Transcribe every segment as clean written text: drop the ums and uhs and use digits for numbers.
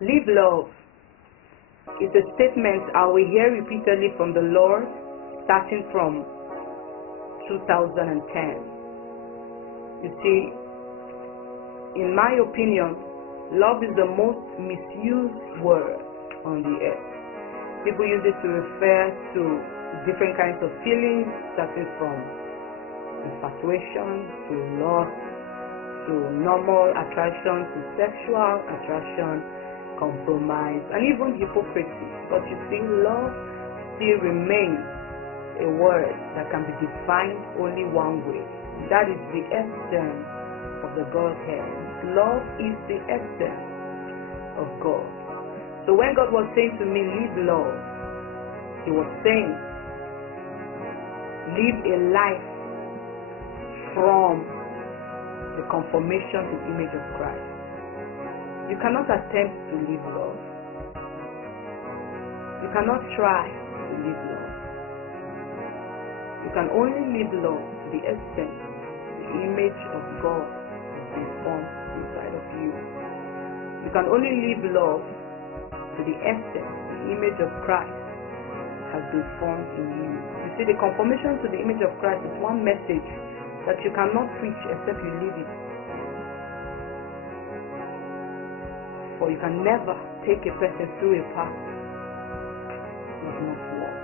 Live love is a statement I will hear repeatedly from the Lord starting from 2010. You see, in my opinion, love is the most misused word on the earth. People use it to refer to different kinds of feelings, starting from infatuation to lust to normal attraction to sexual attraction, compromise, and even hypocrisy. But you see, love still remains a word that can be defined only one way. That is the essence of the Godhead. Love is the essence of God. So when God was saying to me, live love, He was saying, live a life from the conformation to the image of Christ. You cannot attempt to live love. You cannot try to live love. You can only live love to the extent the image of God has been formed inside of you. You can only live love to the extent the image of Christ has been formed in you. You see, the conformation to the image of Christ is one message that you cannot preach except you live it. For you can never take a person through a path that does not work.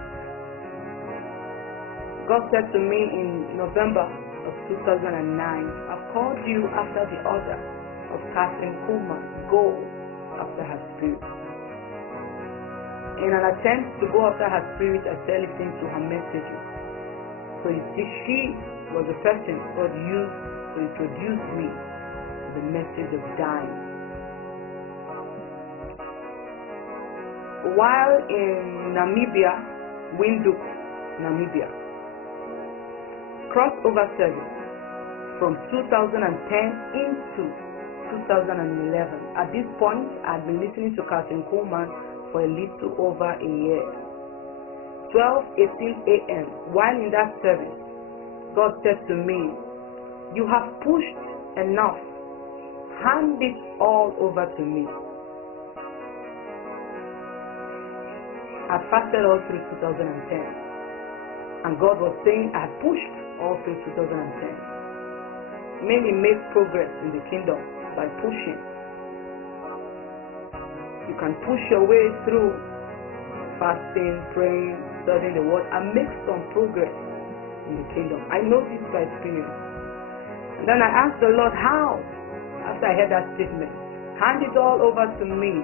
God said to me in November of 2009, I've called you after the order of Catherine Kuhlman, go after her spirit. In an attempt to go after her spirit, I started listening to her messages. So you see, she was the person God used to introduce me to the message of dying. While in Namibia, Windhoek, Namibia, crossover service from 2010 into 2011. At this point, I'd been listening to Catherine Kuhlman for a little over a year. 12:18 a.m. While in that service, God said to me, you have pushed enough. Hand it all over to me. I fasted all through 2010. And God was saying, I pushed all through 2010. Many make progress in the kingdom by pushing. You can push your way through fasting, praying, studying the word, and make some progress in the kingdom. I know this by experience. And then I asked the Lord, how? After I heard that statement, hand it all over to me.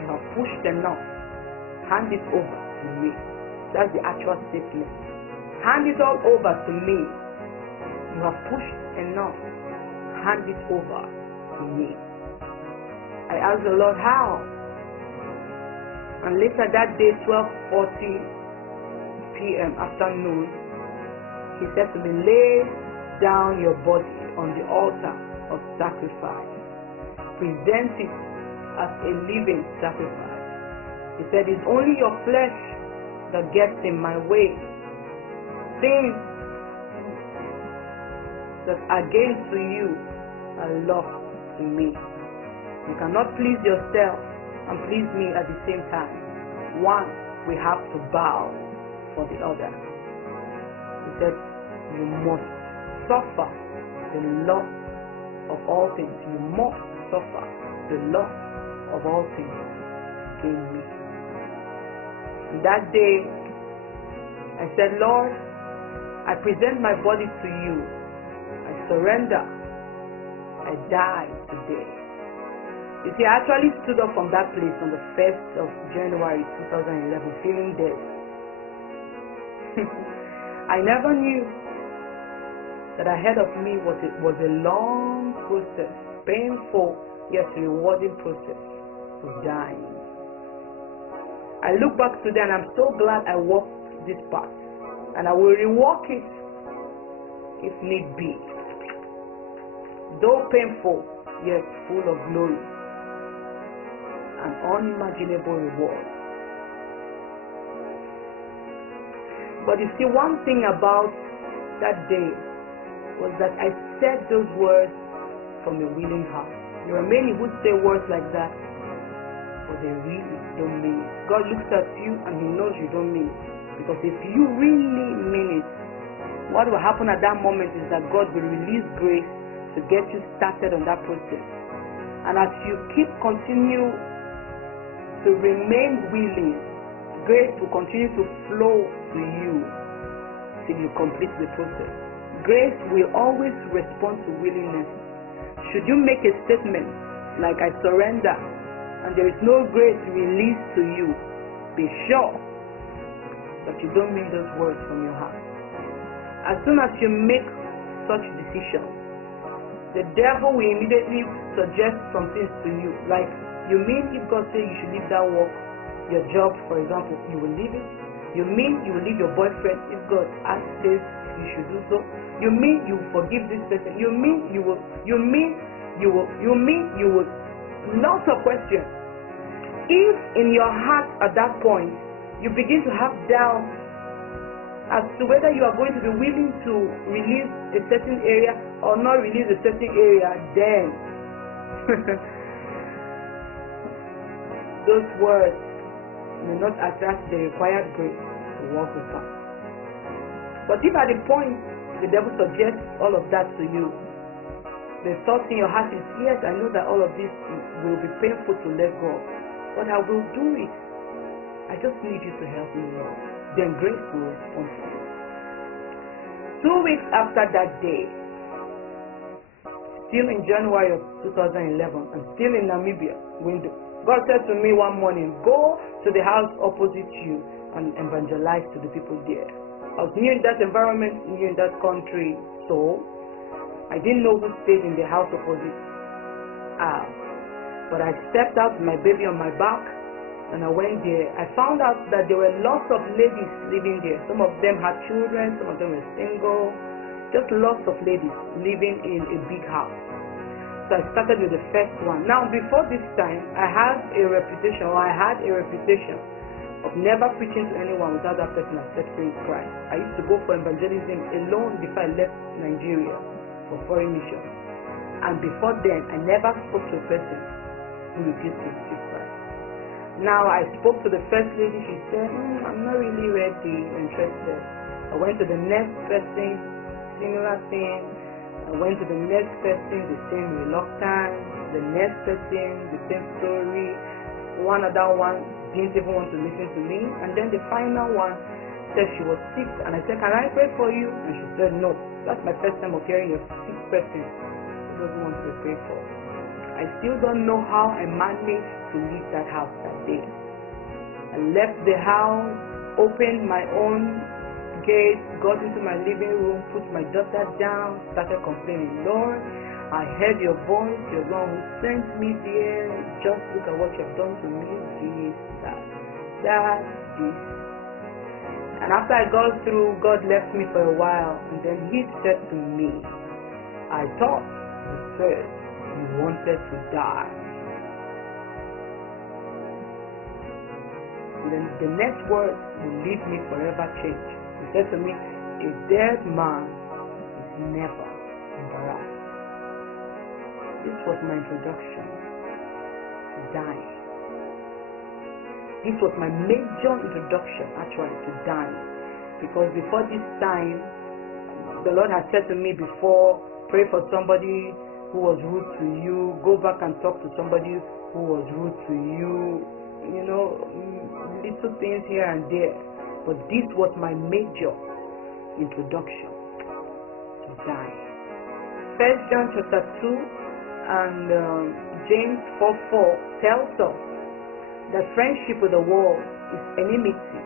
You have pushed enough. Hand it over to me. That's the actual statement. Hand it all over to me. You have pushed enough. Hand it over to me. I asked the Lord, how? And later that day, 12:40 p.m. afternoon, He said to me, lay down your body on the altar of sacrifice. Present it as a living sacrifice. He said, it's only your flesh that gets in my way. Things that are gain to you are lost to me. You cannot please yourself and please me at the same time. One, we have to bow for the other. He said, you must suffer the loss of all things. You must suffer the loss of all things in me. And that day, I said, Lord, I present my body to you. I surrender. I die today. You see, I actually stood up from that place on the 1st of January 2011 feeling dead. I never knew that ahead of me was a long process, painful yet rewarding process of dying. I look back today and I'm so glad I walked this path, and I will rewalk it if need be. Though painful, yet full of glory and unimaginable reward. But you see, one thing about that day was that I said those words from a willing heart. There are many who say words like that, but they really don't mean it. God looks at you and He knows you don't mean it. Because if you really mean it, what will happen at that moment is that God will release grace to get you started on that process. And as you continue to remain willing, grace will continue to flow to you till you complete the process. Grace will always respond to willingness. Should you make a statement like I surrender and there is no grace released to you, be sure that you don't mean those words from your heart. As soon as you make such decisions, the devil will immediately suggest some things to you. Like, you mean if God says you should leave that work, your job, for example, you will leave it? You mean you will leave your boyfriend if God says you should do so? You mean you will forgive this person? You mean you will? Lots of questions. If in your heart at that point you begin to have doubt as to whether you are going to be willing to release a certain area or not release a certain area, then those words may not attract the required grace to walk with us. But if at the point the devil suggests all of that to you, the thought in your heart is, yes, I know that all of this will be painful to let go, but I will do it. I just need you to help me, Lord. Then grace will respond to you. 2 weeks after that day, still in January of 2011, and still in Namibia, God said to me one morning, go to the house opposite you and evangelize to the people there. I was new in that environment, new in that country, so I didn't know who stayed in the house opposite. But I stepped out with my baby on my back, and I went there. I found out that there were lots of ladies living there. Some of them had children, some of them were single, just lots of ladies living in a big house. So I started with the first one. Now, before this time, I had a reputation of never preaching to anyone without that person accepting Christ. I used to go for evangelism alone before I left Nigeria for foreign mission. And before then, I never spoke to a person who refused to receive Christ. Now, I spoke to the first lady. She said, I'm not really ready, interested. I went to the next person, similar thing. I went to the next person, the same reluctance. The next person, the same story. One other one didn't even want to listen to me. And then the final one said she was sick. And I said, can I pray for you? And she said, no. That's my first time of hearing a sick person who doesn't want to pray for. I still don't know how I managed to leave that house that day. I left the house, opened my own gate, got into my living room, put my daughter down, started complaining, Lord, I heard your voice, you're the one who sent me there, just look at what you've done to me, this, that, this. And after I got through, God left me for a while, and then He said to me, I thought you said you wanted to die. And then the next word will leave me forever changed. He said to me, a dead man is never embarrassed. This was my introduction to dying. This was my major introduction actually to dying. Because before this time, the Lord had said to me before, pray for somebody who was rude to you, go back and talk to somebody who was rude to you, you know, little things here and there. But this was my major introduction to dying. 1 John chapter 2 and James 4:4 tells us that friendship with the world is enmity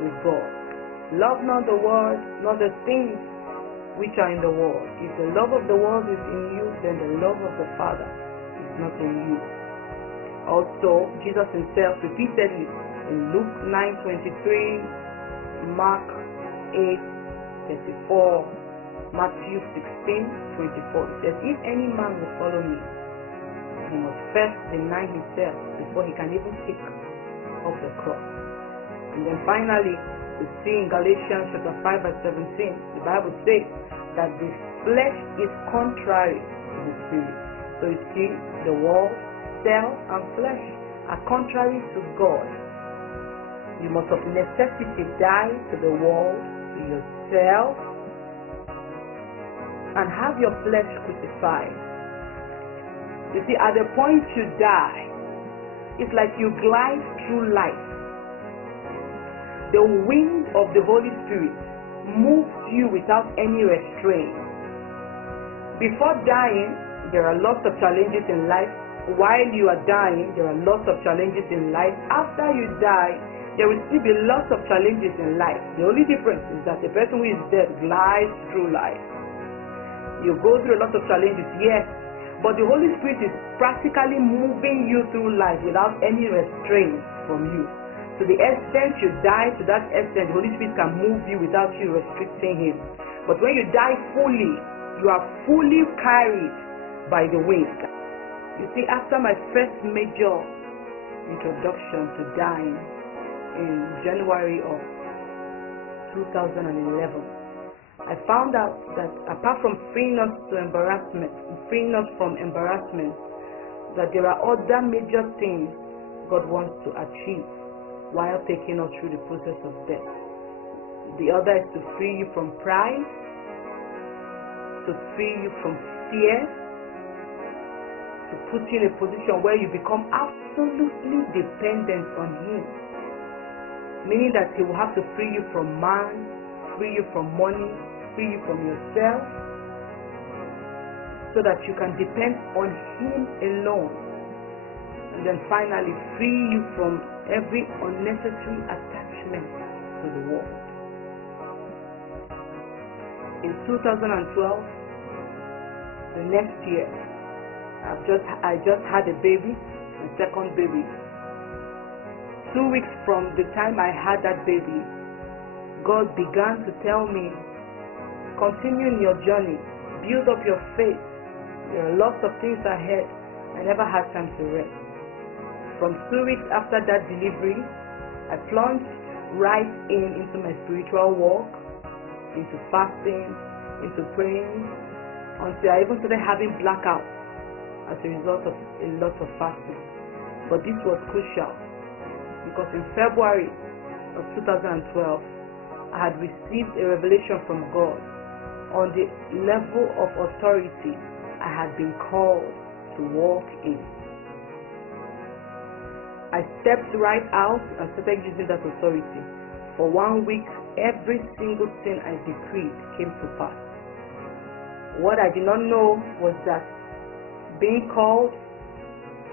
with God. Love not the world, nor the things which are in the world. If the love of the world is in you, then the love of the Father is not in you. Also, Jesus himself repeatedly in Luke 9:23, Mark 8:34, Matthew 16:24, he says, if any man will follow me, he must first deny himself before he can even take off the cross. And then finally, we see in Galatians chapter 5 verse 17, the Bible says that the flesh is contrary to the spirit, So you see, the world, self, and flesh are contrary to God. You must of necessity die to the world, to yourself, and have your flesh crucified. You see, at the point you die, it's like you glide through life. The wind of the Holy Spirit moves you without any restraint. Before dying, there are lots of challenges in life. While you are dying, there are lots of challenges in life. After you die, there will still be lots of challenges in life. The only difference is that the person who is dead glides through life. You go through a lot of challenges, yes, but the Holy Spirit is practically moving you through life without any restraint from you. To the extent you die, to that extent, the Holy Spirit can move you without you restricting Him. But when you die fully, you are fully carried by the wind. You see, after my first major introduction to dying in January of 2011, I found out that apart from freeing us from embarrassment, that there are other major things God wants to achieve while taking us through the process of death. The other is to free you from pride, to free you from fear, to put you in a position where you become absolutely dependent on Him. Meaning that He will have to free you from man, free you from money, free you from yourself, so that you can depend on Him alone. And then finally, free you from every unnecessary attachment to the world. In 2012, the next year, I just had a baby, a second baby. 2 weeks from the time I had that baby, God began to tell me, continue in your journey, build up your faith. There are lots of things ahead. I never had time to rest. From 2 weeks after that delivery, I plunged right into my spiritual walk, into fasting, into praying, until I even started having blackouts as a result of a lot of fasting. But this was crucial, because in February of 2012, I had received a revelation from God on the level of authority I had been called to walk in. I stepped right out and started using that authority. For 1 week, every single thing I decreed came to pass. What I did not know was that being called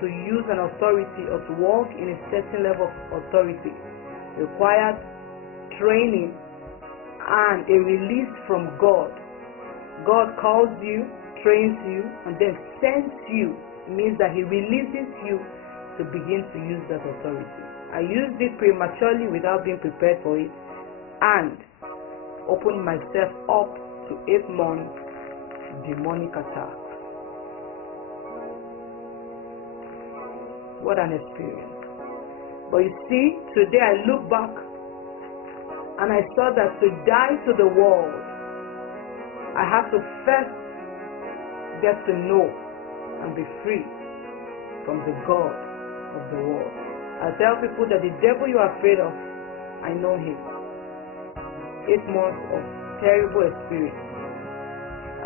to use an authority or to walk in a certain level of authority required training and a release from God. God calls you, trains you, and then sends you. It means that He releases you to begin to use that authority. I used it prematurely without being prepared for it, and opened myself up to 8 months demonic attacks. What an experience. But you see, today I look back and I saw that to die to the world, I have to first get to know and be free from the God of the world. I tell people that the devil you are afraid of, I know him. 8 months of terrible experience.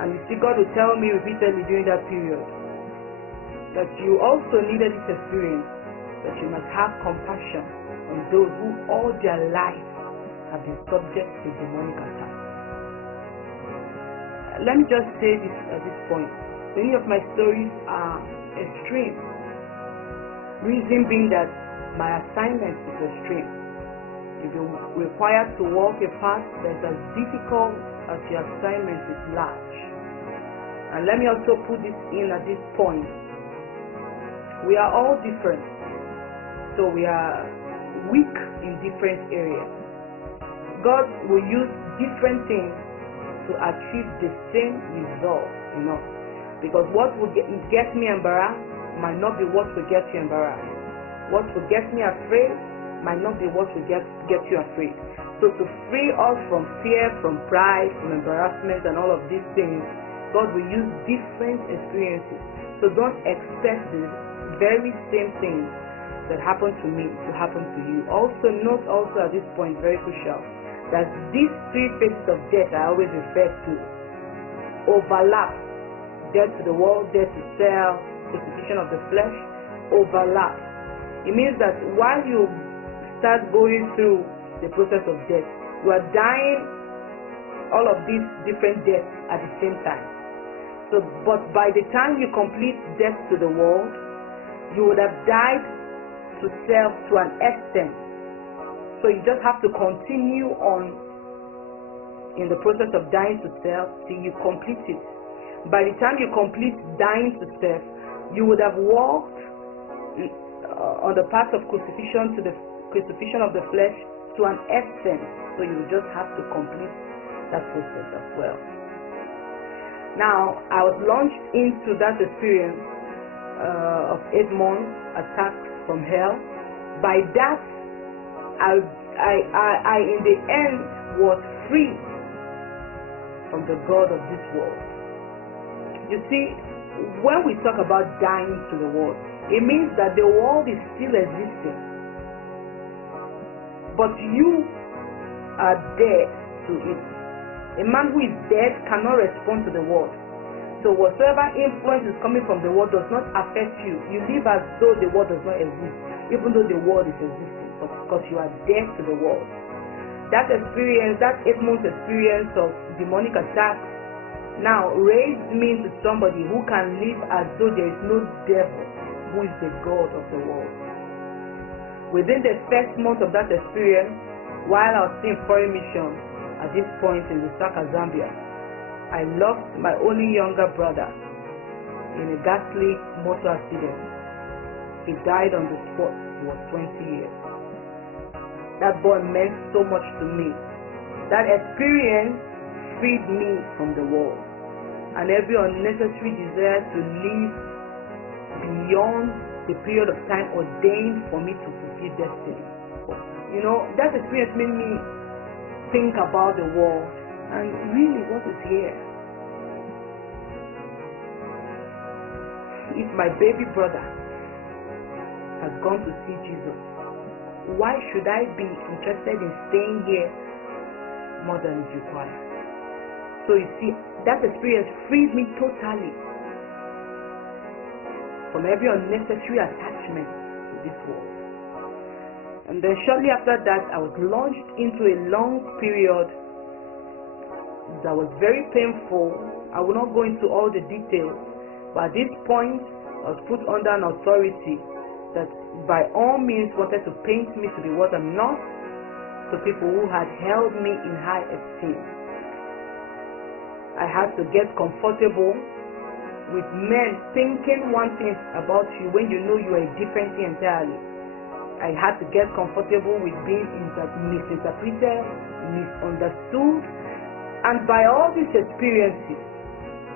And you see, God will tell me repeatedly during that period that you also needed this experience, that you must have compassion on those who all their life have been subject to demonic attacks. Let me just say this at this point. Many of my stories are extreme. Reason being that my assignment is extreme. If you're required to walk a path that is as difficult as your assignment is large. And let me also put this in at this point. We are all different. So we are weak in different areas. God will use different things to achieve the same result in us. Because what will get me embarrassed might not be what will get you embarrassed. What will get me afraid might not be what will get you afraid. So to free us from fear, from pride, from embarrassment and all of these things, God will use different experiences. So don't expect the very same things that happened to me to happen to you. Also note at this point, very crucial, that these three phases of death I always refer to overlap. Death to the world, death to self, crucifixion of the flesh, overlap. It means that while you start going through the process of death, you are dying all of these different deaths at the same time. So, but by the time you complete death to the world, you would have died to self to an extent. So you just have to continue on in the process of dying to self till you complete it. By the time you complete dying to self, you would have walked on the path of crucifixion to the crucifixion of the flesh to an extent. So you just have to complete that process as well. Now, I was launched into that experience of 8 months attack from hell. By that, I in the end was free from the God of this world. You see, when we talk about dying to the world, it means that the world is still existing, but you are dead to it. A man who is dead cannot respond to the world. So whatsoever influence is coming from the world does not affect you. You live as though the world does not exist, even though the world is existing, but because you are dead to the world. That experience, that 8 months experience of demonic attack, now raised me to somebody who can live as though there is no devil, who is the God of the world. Within the first month of that experience, while I was in foreign mission at this point in Lusaka, Zambia, I lost my only younger brother in a ghastly motor accident. He died on the spot. He was 20 years. That boy meant so much to me. That experience freed me from the world and every unnecessary desire to live beyond the period of time ordained for me to fulfill destiny. You know, that experience made me think about the world and really what is here. If my baby brother has gone to see Jesus, why should I be interested in staying here more than is required? So you see, that experience freed me totally from every unnecessary attachment to this world. And then shortly after that, I was launched into a long period that was very painful. I will not go into all the details, but at this point, I was put under an authority that by all means wanted to paint me to be what I'm not, to people who had held me in high esteem. I had to get comfortable with men thinking one thing about you when you know you are a different thing entirely. I had to get comfortable with being misinterpreted, misunderstood, and by all these experiences,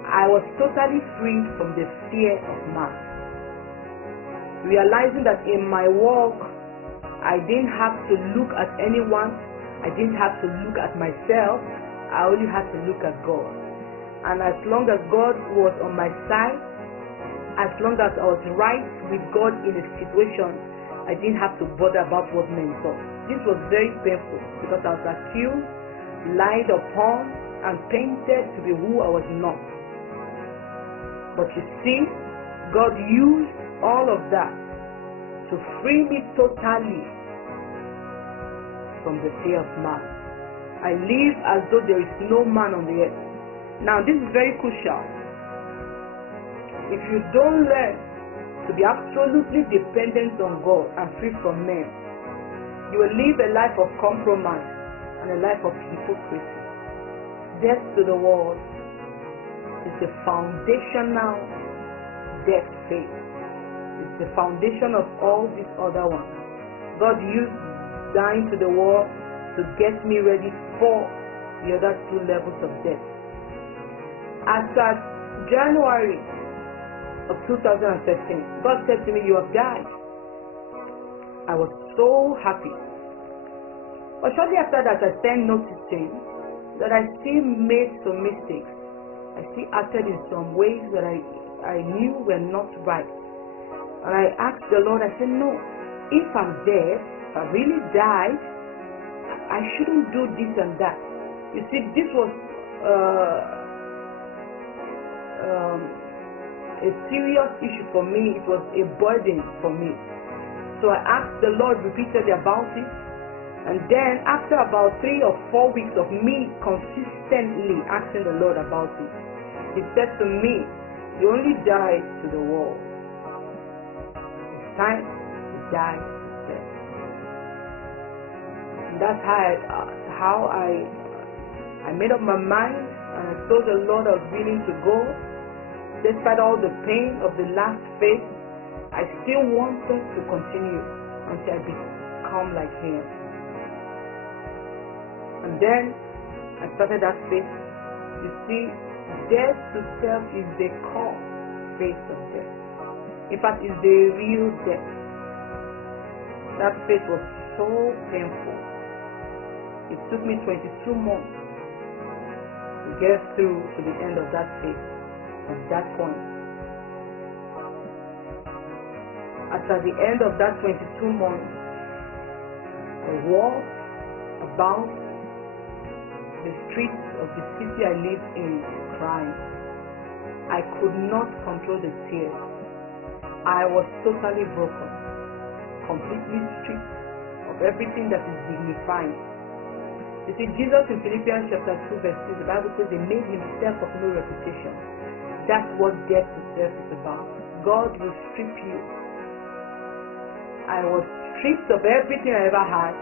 I was totally freed from the fear of man. Realizing that in my walk, I didn't have to look at anyone, I didn't have to look at myself, I only had to look at God. And as long as God was on my side, as long as I was right with God in a situation, I didn't have to bother about what men thought. This was very painful because I was accused, lied upon, and painted to be who I was not. But you see, God used all of that to free me totally from the fear of man. I live as though there is no man on the earth. Now this is very crucial. If you don't learn to be absolutely dependent on God and free from men, you will live a life of compromise and a life of hypocrisy. Death to the world is the foundational death faith. It's the foundation of all these other ones. God used dying to the world to get me ready for the other 2 levels of death. As at January of 2013, God said to me, "You have died." I was so happy. But shortly after that, I started noticing that I still made some mistakes. I still acted in some ways that I knew were not right. And I asked the Lord, I said, no, if I'm dead, if I really died, I shouldn't do this and that. You see, this was a serious issue for me. It was a burden for me. So I asked the Lord repeatedly about it. And then after about 3 or 4 weeks of me consistently asking the Lord about it, He said to me, you only die to the world. It's time to die to self. And that's how I made up my mind, and I told the Lord I was willing to go. Despite all the pain of the last phase, I still wanted to continue until I become like Him. And then I started that faith. You see, death to self is the core phase of death. In fact, it's the real death. That phase was so painful. It took me 22 months to get through to the end of that phase, at that point. At the end of that 22 months, I walked about the streets of the city I lived in crying. I could not control the tears. I was totally broken, completely stripped of everything that is dignifying. You see, Jesus in Philippians chapter 2 verse 6, the Bible says He made Himself of no reputation. That's what death to self is about. God will strip you. I was stripped of everything I ever had.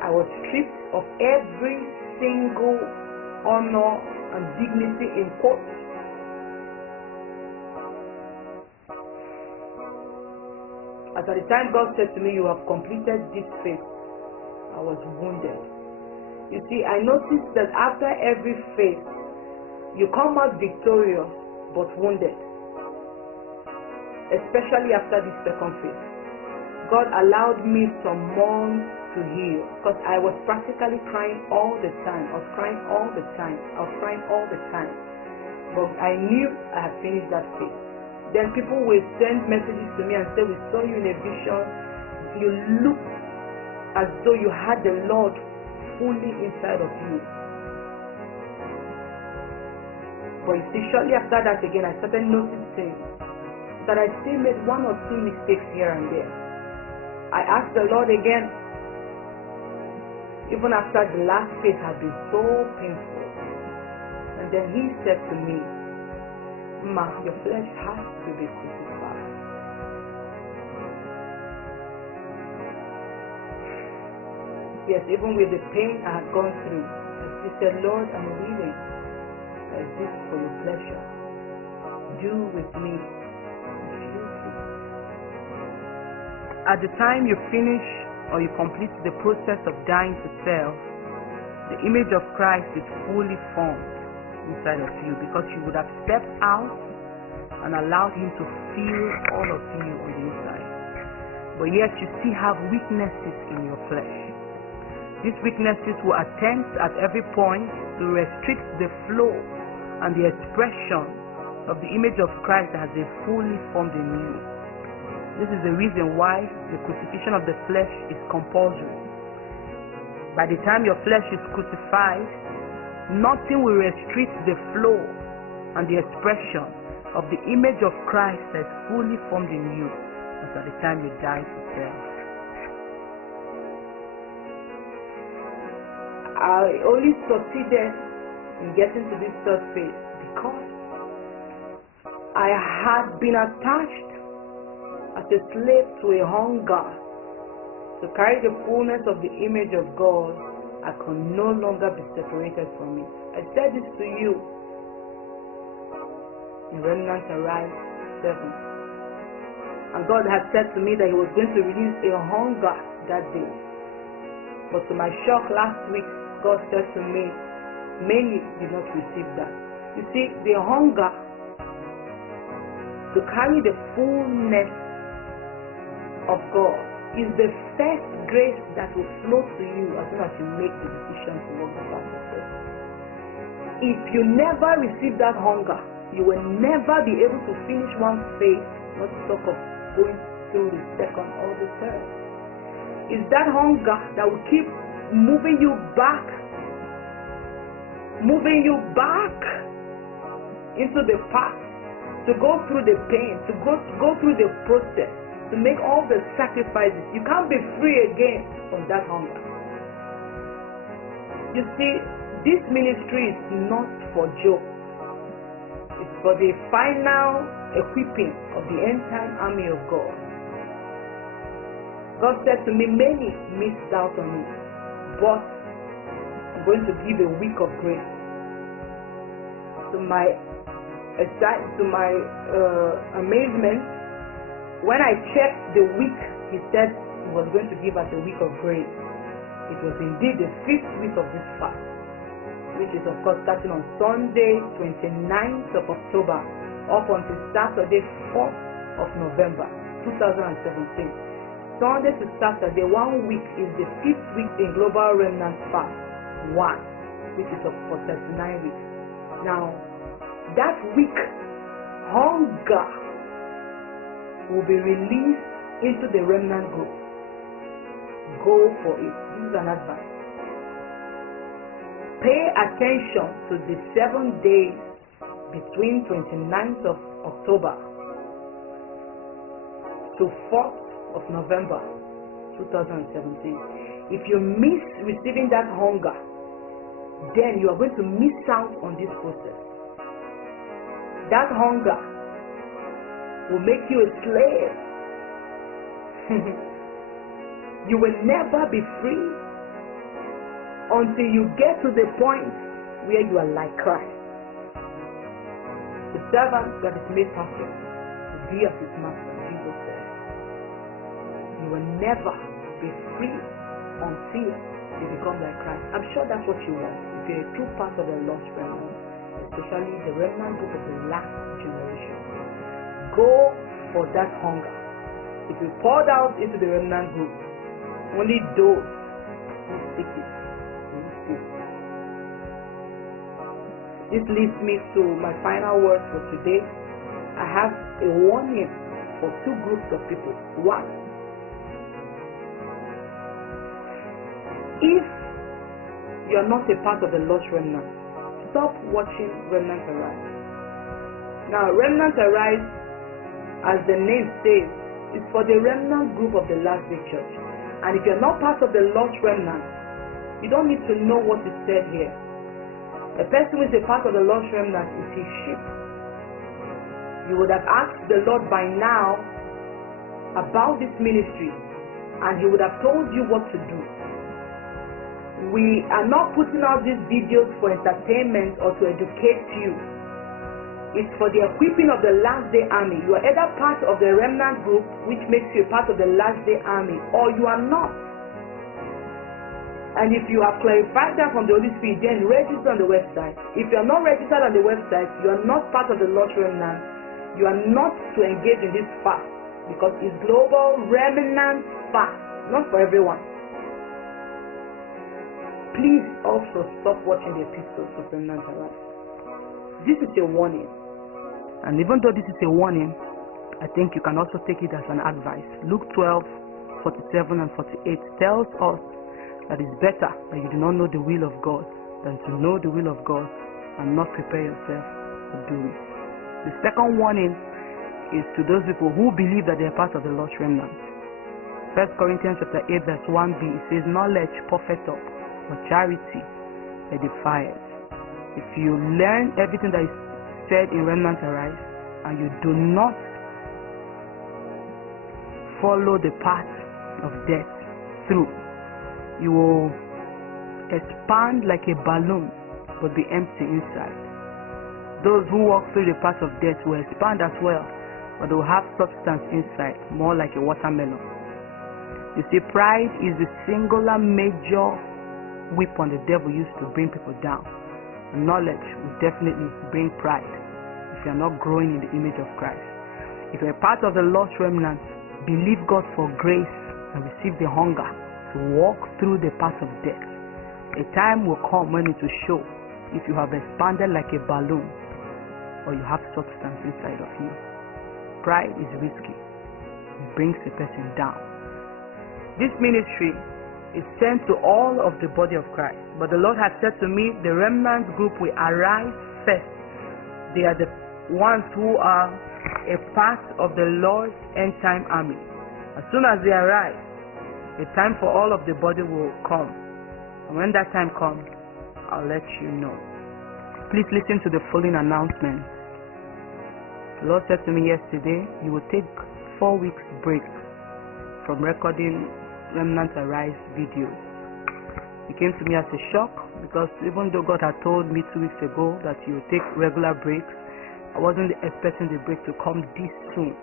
I was stripped of every single honor and dignity in quotes. As at the time God said to me, you have completed this phase, I was wounded. You see, I noticed that after every phase, you come out victorious but wounded. Especially after this second phase. God allowed me some months to heal, because I was practically crying all the time. I was crying all the time. But I knew I had finished that phase. Then people will send messages to me and say, we saw you in a vision. You look as though you had the Lord fully inside of you. But you see, shortly after that again, I started noticing that I still made 1 or 2 mistakes here and there. I asked the Lord again, even after the last phase had been so painful. And then He said to me, Ma, your flesh has to be crucified. Yes, even with the pain I had gone through, I still said, Lord, I'm willing. I exist for your pleasure. Do with me as you please. At the time you finish or you complete the process of dying to self, the image of Christ is fully formed inside of you, because you would have stepped out and allowed Him to fill all of you on the inside. But yet you still have weaknesses in your flesh. These weaknesses will attempt at every point to restrict the flow and the expression of the image of Christ that has been fully formed in you. This is the reason why the crucifixion of the flesh is compulsory. By the time your flesh is crucified, nothing will restrict the flow and the expression of the image of Christ that is fully formed in you as at the time you die to self. I only succeeded in getting to this third phase because I had been attached as a slave to a hunger to carry the fullness of the image of God. I could no longer be separated from it. I said this to you in Remnant Arise 7. And God had said to me that He was going to release a hunger that day. But to my shock last week, God said to me, many did not receive that. You see, the hunger to carry the fullness of God is the first grace that will flow to you as soon as you make the decision to walk the path of God. if you never receive that hunger, you will never be able to finish one phase, not to talk of going through the second or the third. It's that hunger that will keep moving you back into the past, to go through the pain, to go through the process, to make all the sacrifices. You can't be free again from that hunger. You see, this ministry is not for joke. It's for the final equipping of the end-time army of God. God said to me, many missed out on it, but I'm going to give a week of grace. To my amazement, when I checked the week he said he was going to give us a week of grace, it was indeed the 5th week of this fast, which is of course starting on Sunday 29th of October up until Saturday 4th of November 2017. Sunday to Saturday, 1 week, is the 5th week in Global Remnant Fast 1, which is for 39 weeks. Now, that week, hunger will be released into the remnant group. Go for it. This is an advice. Pay attention to the 7 days between 29th of October to 4th of November 2017. If you miss receiving that hunger, then you are going to miss out on this process. That hunger will make you a slave. You will never be free until you get to the point where you are like Christ. The servant that is made perfect will be as his master, Jesus said. You will never be free until you become like Christ. I'm sure that's what you want. If you're a true part of the lost remnant, especially the remnant group of the last generation, go for that hunger. It will pour out into the remnant group. Only those who seek it will see. This leads me to my final words for today. I have a warning for 2 groups of people. 1, if you're not a part of the lost remnant, stop watching Remnant Arise. Now, Remnant Arise, as the name says, is for the remnant group of the last day church. And if you're not part of the lost remnant, you don't need to know what is said here. A person who is a part of the lost remnant is his sheep. You would have asked the Lord by now about this ministry, and he would have told you what to do. We are not putting out these videos for entertainment or to educate you. It's for the equipping of the last day army. You are either part of the remnant group, which makes you a part of the last day army, or you are not. And if you have clarified that from the Holy Spirit, then register on the website. If you are not registered on the website, you are not part of the lost remnant. You are not to engage in this fast, because it's global remnant fast, not for everyone. Please also stop watching the episodes of Remnant Arise. This is a warning. And even though this is a warning, I think you can also take it as an advice. Luke 12:47 and 48 tells us that it's better that you do not know the will of God than to know the will of God and not prepare yourself to do it. The second warning is to those people who believe that they are part of the lost remnant. 1 Corinthians chapter 8 verse 1b, it says, knowledge puffeth up, but charity edifieth. If you learn everything that is said in Remnant Arise and you do not follow the path of death through, you will expand like a balloon but be empty inside. Those who walk through the path of death will expand as well, but they will have substance inside, more like a watermelon. You see, pride is the singular major weapon the devil used to bring people down. Knowledge will definitely bring pride if you are not growing in the image of Christ. If you are part of the lost remnant, believe God for grace and receive the hunger to walk through the path of death. A time will come when it will show if you have expanded like a balloon or you have substance inside of you. Pride is risky. It brings a person down. This ministry is sent to all of the body of Christ. But the Lord has said to me, the remnant group will arise first. They are the ones who are a part of the Lord's end time army. As soon as they arise, the time for all of the body will come. And when that time comes, I'll let you know. Please listen to the following announcement. The Lord said to me yesterday, you will take 4 weeks break from recording Remnant Arise video. It came to me as a shock because even though God had told me 2 weeks ago that you would take regular breaks, I wasn't expecting the break to come this soon.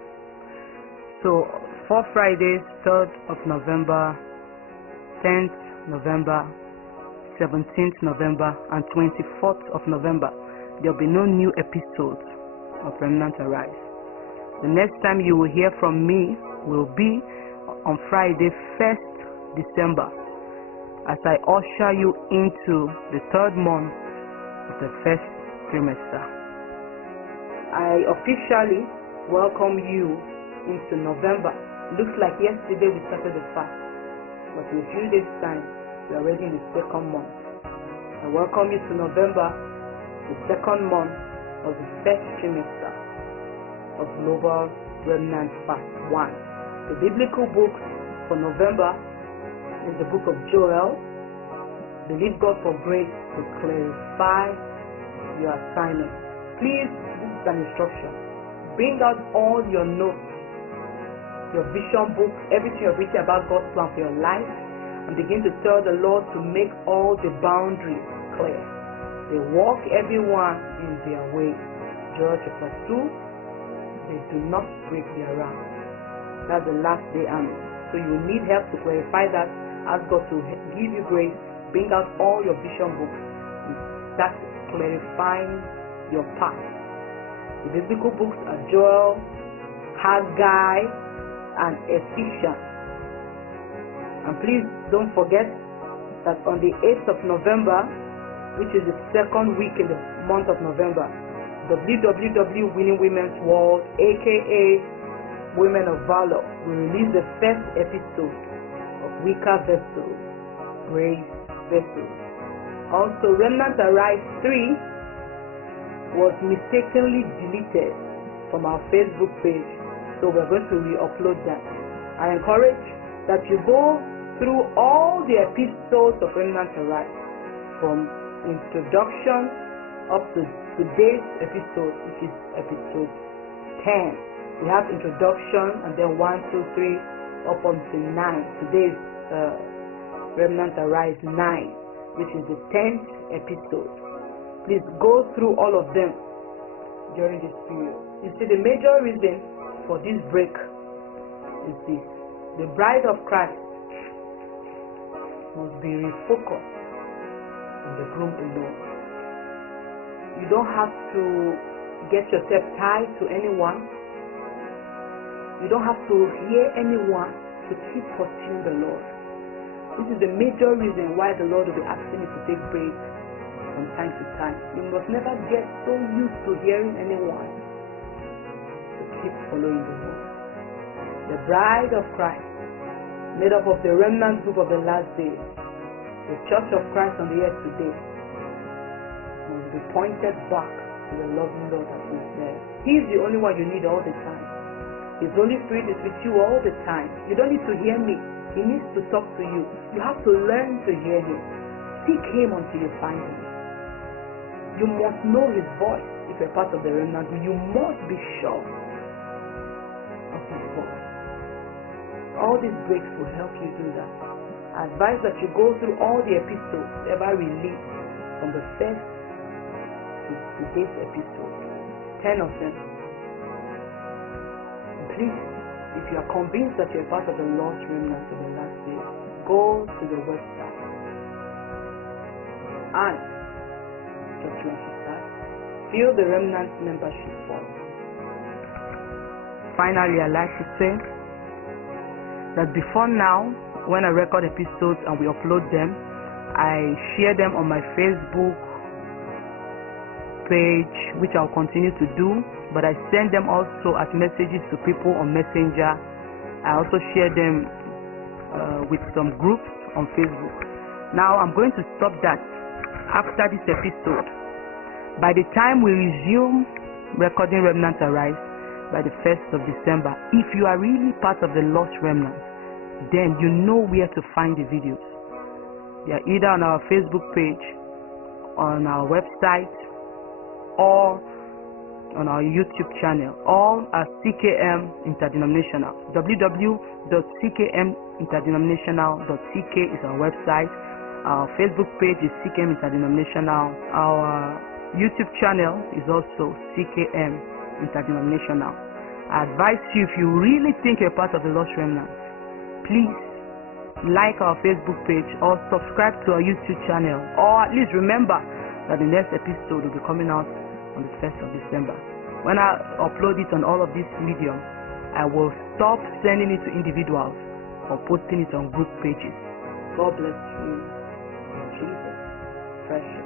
So 4 Fridays, 3rd of November, 10th November, 17th November, and 24th of November, there will be no new episodes of Remnant Arise. The next time you will hear from me will be on Friday, 1st December, as I usher you into the 3rd month of the 1st trimester. I officially welcome you into November. Looks like yesterday we started the fast, but in a few days' time, we are already in the 2nd month. I welcome you to November, the 2nd month of the 1st trimester of Global Remnant Fast 1. The biblical books for November is the book of Joel. Believe God for grace to clarify your assignment. Please, this is an instruction. Bring out all your notes, your vision books, everything you've written about God's plan for your life, and begin to tell the Lord to make all the boundaries clear. They walk everyone in their way. Joel chapter 2, they do not break their ranks. That's the last day army. So you need help to clarify that. Ask God to give you grace. Bring out all your vision books and start clarifying your path. The biblical books are Joel, Haggai, and Ephesians. And please don't forget that on the 8th of November, which is the 2nd week in the month of November, WWW Winning Women's World, aka Women of Valor, will release the 1st episode of Weaker Vessels, Grace Vessels. Also, Remnant Arise 3 was mistakenly deleted from our Facebook page, so we're going to re-upload that. I encourage that you go through all the episodes of Remnant Arise, from introduction up to today's episode, which is episode 10. We have introduction and then 1, 2, 3 up until 9. Today's Remnant Arise 9, which is the 10th episode. Please go through all of them during this period. You see, the major reason for this break is this: the bride of Christ must be refocused on the groom alone. You don't have to get yourself tied to anyone. You don't have to hear anyone to keep pursuing the Lord. This is the major reason why the Lord will be asking you to take breaks from time to time. You must never get so used to hearing anyone to keep following the Lord. The bride of Christ, made up of the remnant group of the last days, the church of Christ on the earth today, must be pointed back to the loving Lord that is there. He is the only one you need all the time. His Holy Spirit is with you all the time. You don't need to hear me. He needs to talk to you. You have to learn to hear him. Seek him until you find him. You must know his voice if you're part of the remnant. You must be sure of his voice. All these breaks will help you do that. I advise that you go through all the episodes ever released from the 1st to today's episode. 10 of them. Please, if you are convinced that you are part of the Lord's remnant of the last days, go to the website and just register. Fill the remnant membership form. Finally, I'd like to say that before now, when I record episodes and we upload them, I share them on my Facebook page, which I'll continue to do, but I send them also as messages to people on Messenger. I also share them with some groups on Facebook. Now I'm going to stop that after this episode. By the time we resume recording Remnant Arise by the 1st of December, if you are really part of the Lost Remnant, then you know where to find the videos. They are either on our Facebook page, on our website, or on our YouTube channel, all at CKM Interdenominational. www.ckminterdenominational.ck is our website. Our Facebook page is CKM Interdenominational. Our YouTube channel is also CKM Interdenominational. I advise you, if you really think you're part of the Lost Remnant, please like our Facebook page or subscribe to our YouTube channel, or at least remember that the next episode will be coming out on the 1st of December. When I upload it on all of these mediums, I will stop sending it to individuals or posting it on group pages. God bless you. In Jesus' precious